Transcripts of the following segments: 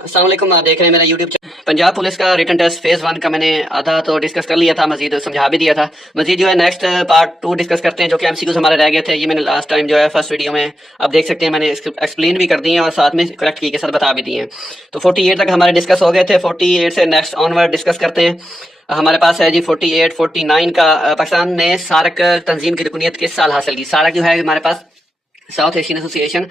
अस्सलाम वालेकुम। आप देख रहे हैं मेरा यूट्यूब चैनल। पंजाब पुलिस का रिटन टेस्ट फेज़ 1 का मैंने आधा तो डिस्कस कर लिया था, मजीद समझा भी दिया था। मजीद जो है नेक्स्ट पार्ट 2 डिस्कस करते हैं, जो कि एमसीक्यूज हमारे रह गए थे। ये मैंने लास्ट टाइम जो है फर्स्ट वीडियो में आप देख सकते हैं, मैंने एक्सप्लेन भी कर दिए हैं और साथ में करेक्ट की के साथ बता भी दिए हैं। तो 48 तक हमारे डिस्कस हो गए थे। 48 से नेक्स्ट ऑनवर्ड डिस्कस करते हैं। हमारे पास है जी 48 49 का पाकिस्तान ने सार्क तंजीम की रुकनीत किस साल हासिल की। सार्क जो है हमारे पास साउथ एशियन एसोसिएशन,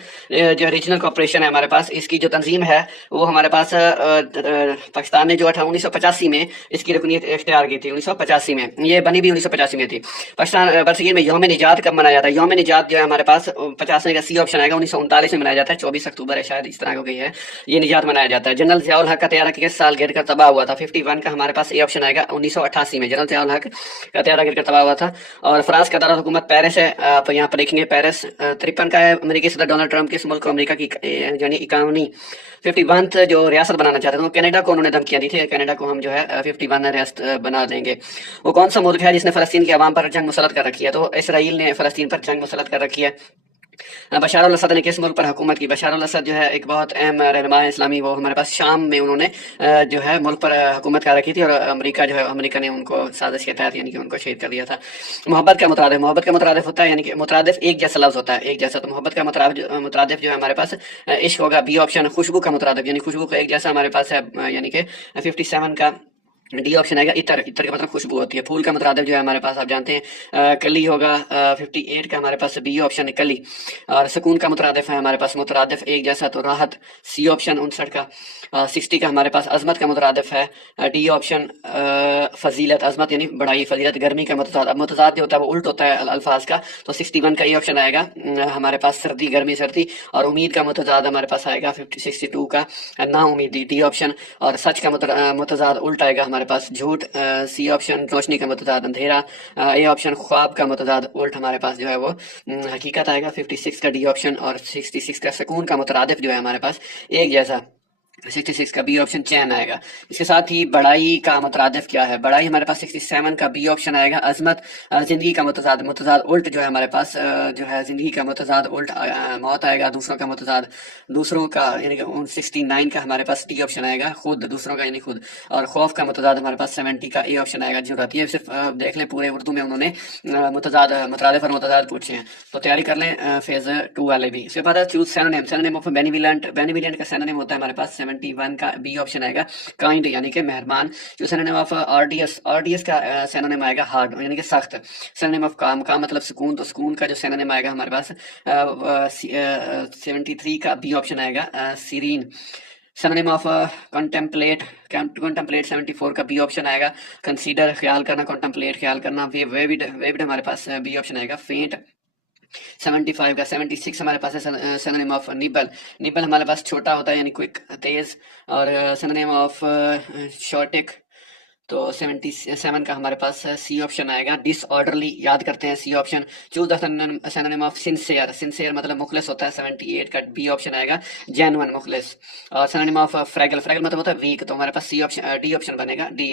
जो रीजनल कॉपरेशन है हमारे पास, इसकी जो तंजीम है वो हमारे पास पाकिस्तान ने जो 1985 में इसकी रुकनीत इख्तियार की थी। 1985 में ये बनी भी 1985 में थी। पाकिस्तान बरसगीर में यौम निजात कब मनाया जाता है? यौम निजात जो है हमारे पास 50 का सी ऑप्शन आएगा, 1939 में मनाया जाता है। 24 अक्टूबर है शायद, इस तरह हो गई है ये निजात मनाया जाता है। जनरल ज़ियाउल हक का तैयारा किस साल गिर कर तबाह हुआ था? 51 का हमारे पास ए ऑप्शन आएगा, 1988 में जनरल ज़ियाउल हक का तैयारा गिर कर तबाह हुआ था। और फ्रांस का दारुल हुकूमत पेरिस है, आप यहाँ पर देखेंगे पेरिस। 53 का है अमेरिकी सदर डोनाल्ड ट्रंप किस मुल्क को अमेरिका की यानी इकानवी 51 जो रियासत बनाना चाहते थे, तो कनाडा को उन्होंने धमकियां दी थी, कनाडा को हम जो है 51 रियासत बना देंगे। वो कौन सा मुल्क है जिसने फ़लस्तीन की आवाम पर जंग मुसलत कर रखी है? तो इसराइल ने फ़लस्तीन पर जंग मुसलत कर रखी है। बशार अल असद ने किस मुल्क पर हुकूमत की? बशार अल असद जो है एक बहुत अहम रहनुमा है इस्लामी, वो हमारे पास शाम में उन्होंने जो है मुल्क पर हुकूमत कर रखी थी, और अमेरिका जो है अमेरिका ने उनको साजिश के तहत यानी कि उनको शहीद कर दिया था। मोहब्बत का मुतरादिफ, मोहब्बत का मुतरादिफ होता है यानी कि मुतरादिफ एक जैसा लफ्ज़ होता है, एक जैसा। तो मोहब्बत का मुतरादिफ जो है हमारे पास इश्क होगा, बी ऑप्शन। खुशबू का मुतरादिफ यानी खुशबू का एक जैसा हमारे पास है, यानी कि 57 का डी ऑप्शन आएगा इतर। इतर का मतलब खुशबू होती है। फूल का मुतरादिफ जो है हमारे पास आप जानते हैं कली होगा, 58 का हमारे पास बी ऑप्शन है कली। और सुकून का मुतरादिफ है हमारे पास मुतरादिफ एक जैसा, तो राहत, सी ऑप्शन 59 का। 60 का हमारे पास अजमत का मुतरादिफ है, डी ऑप्शन फजीलत। अजमत यानी बड़ाई, फजीलत गर्मी का मुतजाद। अब मुतजाद जो होता है वो उल्ट होता है अल्फाज का, तो 61 का ये ऑप्शन आएगा हमारे पास सर्दी, गर्मी, सर्दी। और उम्मीद का मुतजाद हमारे पास आएगा 62 का ना उम्मीदी, डी ऑप्शन। और सच का मुतजाद उल्ट आएगा हमारे पास झूठ, सी ऑप्शन। रोशनी का मुतजाद अंधेरा, ए ऑप्शन। ख्वाब का मुतजाद उल्ट हमारे पास जो है वो हकीकत आएगा, 56 का डी ऑप्शन। और 66 का सुकून का मुतरादिफ जो है हमारे पास एक जैसा, 66 का बी ऑप्शन चैन आएगा। इसके साथ ही बड़ाई का मुतरादिफ क्या है? बड़ाई हमारे पास 67 का बी ऑप्शन आएगा अजमत। जिंदगी का मुतजाद, मुतजाद उल्ट जो है हमारे पास जो है जिंदगी का मुतजाद उल्ट मौत आएगा। दूसरों का मुतजाद, दूसरों का यानी कि 69 का हमारे पास डी ऑप्शन आएगा खुद, दूसरों का यानी खुद। और खौफ का मुतजाद हमारे पास 70 का ए ऑप्शन आएगा जुर्रत। ये सिर्फ देख लें पूरे उर्दू में उन्होंने मुतजाद, मुतरादिफ और मुतजाद पूछे हैं, तो तैयारी कर लें फेज 2 वाले भी। इसके बाद choose synonym, synonym of benevolent. Benevolent का सैनोनिम होता है हमारे पास 71 का बी ऑप्शन आएगा काइंड यानी कि मेहरबान। जो सैनोनिम ऑफ आरडीएस, आरडीएस का सैनोनिम आएगा हार्ड यानी कि सख्त। सैनोनिम ऑफ काम, काम मतलब सुकून, तो सुकून का जो सैनोनिम आएगा हमारे पास 73 का बी ऑप्शन आएगा serene. Synonym of contemplate, contemplate 74 का बी ऑप्शन आएगा कंसीडर, ख्याल करना, कंटेम्पलेट ख्याल करना। वेविड, वेविड हमारे पास बी ऑप्शन आएगा फेंट। 75 का 76 हमारे पास है सिनोनिम ऑफ निबल। निबल हमारे पास छोटा होता है यानी क्विक, तेज। और सिनोनिम ऑफ शॉर्टिक, तो 77 का हमारे पास सी ऑप्शन आएगा डिसऑर्डरली। याद करते हैं C option. Choose the synonym of sincere, sincere मतलब मुखलिस होता है, 78 का बी ऑप्शन आएगा जेन्युइन, मुखलिस। और सिनोनिम ऑफ फ्रैगल, फ्रैगल मतलब होता है वीक, तो हमारे पास सी ऑप्शन डी ऑप्शन बनेगा डी।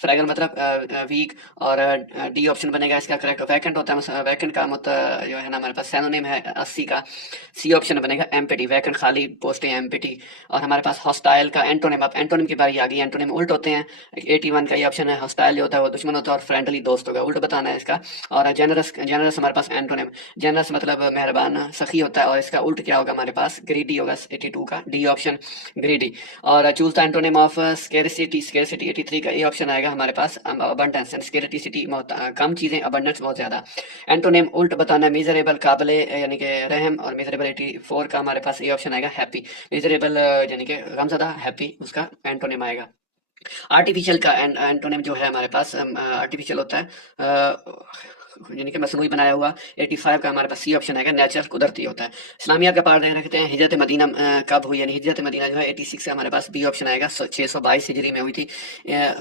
फ्रैगल मतलब वीक, और डी ऑप्शन बनेगा इसका करेक्ट। वैकेंट होता है, वैकेंट का जो है ना हमारे पास सिनोनिम है 80 का, सी ऑप्शन बनेगा एम्पिटी। वैकेंट खाली पोस्टें एम्पिटी। और हमारे पास हॉस्टाइल का एंटोनिम, अब एंटोनिम की बारी आ गई। एंटोनिम उल्ट होते हैं, 81 का ये ऑप्शन है। हॉस्टाइल जो होता है वो दुश्मन होता है, और फ्रेंडली दोस्त होगा, उल्ट बताना है इसका। और जेनरस, जेनरस हमारे पास एंटोनिम, जेनरस मतलब मेहरबान, सखी होता है, और इसका उल्ट क्या होगा हमारे पास ग्रीडी होगा, 82 का डी ऑप्शन ग्रीडी। और choose the antonym of scarcity, scarcity 83 का ए ऑप्शन आएगा हमारे पास अबंडेंस। स्केरसिटी कम चीजें, अबंडेंस बहुत ज्यादा। एंटोनिम उल्ट बताना है मिजरेबल, काबिले यानी कि रहम। और मिजरेबल 84 का हमारे पास ए ऑप्शन आएगा हैप्पी। मिजरेबल यानी कि गमज़दा, हैप्पी उसका एंटोनिम आएगा। आर्टिफिशियल का एंटोनिम जो है हमारे पास आर्टिफिशियल होता है यानी कि मसनूई बनाया हुआ। 85 का हमारे पास सी ऑप्शन आएगा नेचुरल, कुदरती होता है। इस्लामिया का पार्ट देख रखते हैं हिजरत मदीना कब हुई, यानी हिजरत मदीना जो है 86 का हमारे पास बी ऑप्शन आएगा 622 हिजरी में हुई थी,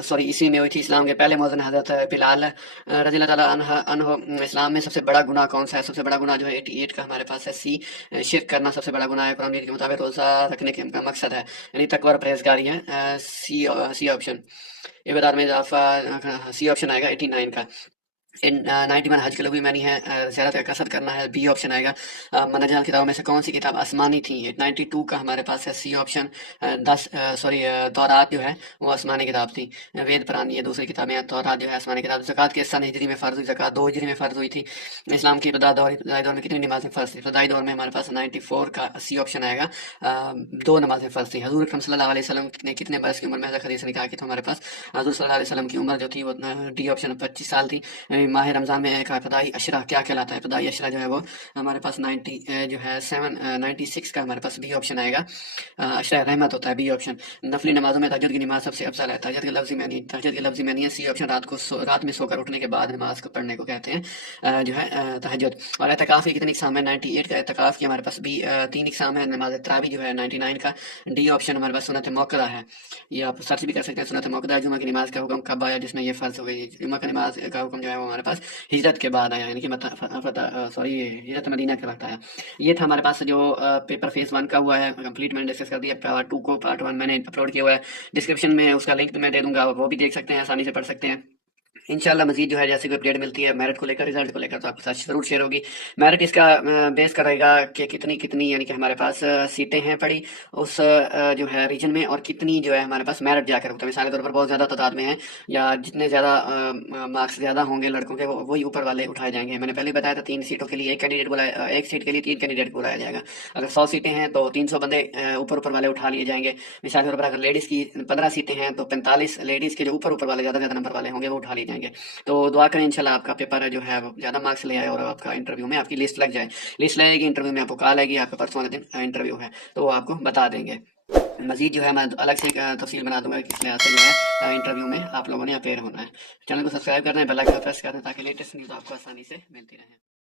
सॉरी ईस्वी में हुई थी। इस्लाम के पहले मौजन हजरत बिलाल रज़ी अल्लाह ताला अन्हो। इस्लाम में सबसे बड़ा गुनाह कौन सा है? सबसे बड़ा गुनाह जो है 88 का हमारे पास है सी, शिरक करना सबसे बड़ा गुनाह है। कुरान के मुताबिक रोज़ा रखने का मकसद है यानी तकवा और परहेजगारी है, सी ऑप्शन। इबादत में इजाफा, सी ऑप्शन आएगा 89 का। इन 91 हज के लोग भी मैनी है, ज़्यारत का कसरत करना है, बी ऑप्शन आएगा। मनहज किताबों में से कौन सी किताब आसमानी थी? 92 का हमारे पास है सी ऑप्शन। 10 सॉरी तौरात जो है वो आसमानी किताब थी। वेद पुराण ये दूसरी किताबें हैं, तौरात जो है आसमानी किताब। ज़कात के सन हिजरी में फ़र्ज हुई, ज़कात 2 हिजरी में फ़र्ज हुई थी। इस्लाम की इब्तदाई दौर में कितनी नमाजें फ़र्ज थी? इब्तदाई दौर में हमारे पास 94 का सी ऑप्शन आएगा। 2 नमाजें फ़र्ज थी। हज़ूर अकरम सल्लल्लाहु अलैहि वसल्लम ने कितने बरस की उम्र में हदीस निकाह की? तो हमारे पास हज़ूर सल्लल्लाहु अलैहि वसल्लम की उम्र जो थी वो डी ऑप्शन 25 साल थी। माह रमज़ान में एक फ़दाई अशरा क्या कहलाता है? फ़दाई अशरा जो है वो हमारे पास 90 जो है 96 का हमारे पास बी ऑप्शन आएगा। अशरा रहमत होता है, बी ऑप्शन। नफली नमाज़ों में तहज्जुद की नमाज़ सबसे अफज़ल है। तहज्जुद के लफ्ज़ी मानी, तहज्जुद के लफ्ज़ी मानी है सी ऑप्शन। रात में सोकर उठने के बाद नमाज़ को पढ़ने को कहते हैं जो है तहज्जुद। और एतकाफ़ की कितनी इक़साम है? 98 का एतकाफ़ की हमारे पास बी 3 इक़साम है। नमाज़ तरावी जो है 99 का डी ऑप्शन हमारे पास सुन्नत मौक़दा है। ये आप सर्च भी कर सकते हैं, सुन्नत मौक़दा। जुमा की नमाज़ का हुक्म कब आया जिसमें ये फ़र्ज़ हो गई? जुमा की नमाज़ का हुक्म जो है वो हमारे पास हिजरत के बाद आया, यानी कि सॉरी हिजरत मदीना के वक्त आया। ये था हमारे पास जो पेपर फेज़ 1 का हुआ है कंप्लीट, मैंने डिस्कस कर दिया। पार्ट 2 को पार्ट 1 मैंने अपलोड किया हुआ है, डिस्क्रिप्शन में उसका लिंक मैं दे दूंगा, वो भी देख सकते हैं, आसानी से पढ़ सकते हैं। इंशाल्लाह मजीद जो है जैसे कोई अपडेट मिलती है मेरिट को लेकर, रिजल्ट को लेकर, तो आपके साथ ज़रूर शेयर होगी। मेरिट इसका बेस करेगा कि कितनी कितनी यानी कि हमारे पास सीटें हैं पड़ी उस जो है रीजन में, और कितनी जो है हमारे पास मेरिट जाकर होता है। मिसाल के तौर पर बहुत ज़्यादा तादाद में है या जितने ज़्यादा मार्क्स ज़्यादा होंगे लड़कों के, वही ऊपर वाले उठाए जाएंगे। मैंने पहले बताया था 3 सीटों के लिए एक कैंडिडेट बुलाया, एक सीट के लिए 3 कैंडिडेट बुलाया जाएगा। अगर 100 सीटें हैं तो 300 बंदे ऊपर ऊपर वाले उठा लिए जाएंगे। मिसाल के तौर पर अगर लेडीज़ की 15 सीटें हैं तो 45 लेडीज़ के जो ऊपर ऊपर वाले ज़्यादा नंबर वाले होंगे वो उठा लिए जाएंगे। तो दुआ करें इंशाल्लाह आपका पेपर जो है वो ज़्यादा मार्क्स ले आए और आपका इंटरव्यू में आपकी लिस्ट लग जाए। लिस्ट लगेगी, इंटरव्यू में आपको कॉल आएगी, आपका परसों वाले दिन इंटरव्यू है तो वो आपको बता देंगे। मजीद जो है मैं अलग से एक तफसील बना दूंगा किस लिहाज से जो है इंटरव्यू में आप लोगों ने अपेयर होना है। चैनल को सब्सक्राइब करना है, बेल आइकन प्रेस करना है ताकि लेटेस्ट न्यूज़ आपको आसानी से मिलती रहे।